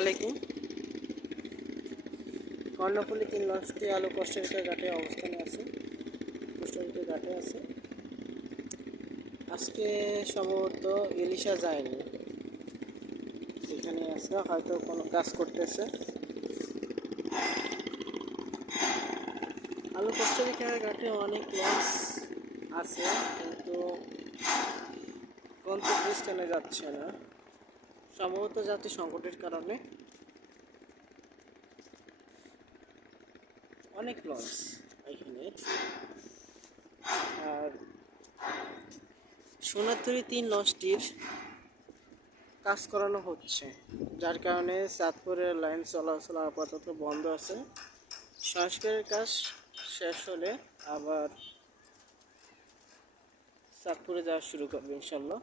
আলাইকুম। কর্ণফুলী 3 লঞ্চটি আলু কোস্টারিকা ঘাটে অবস্থানে আছে। কোস্টারিকা ঘাটে আছে। আজকে সম্ভবত ইলিশা যায়নি, এখানে আছে, হয়তো কোনো কাজ করতেছে। আলু কোস্টারিকা ঘাটে অনেক লঞ্চ আছে, কিন্তু গন্তব্যস্থানে যাচ্ছে না, সম্ভবত যাত্রী সংকটের কারণে। অনেক লঞ্চ এখানে। আর সোনারতরী 3 লঞ্চটির কাজ করানো হচ্ছে, যার কারণে চাঁদপুরের লাইন চলাচল আপাতত বন্ধ আছে। সংস্কারের কাজ শেষ হলে আবার চাঁদপুরে যাওয়া শুরু করবে ইনশাল্লাহ।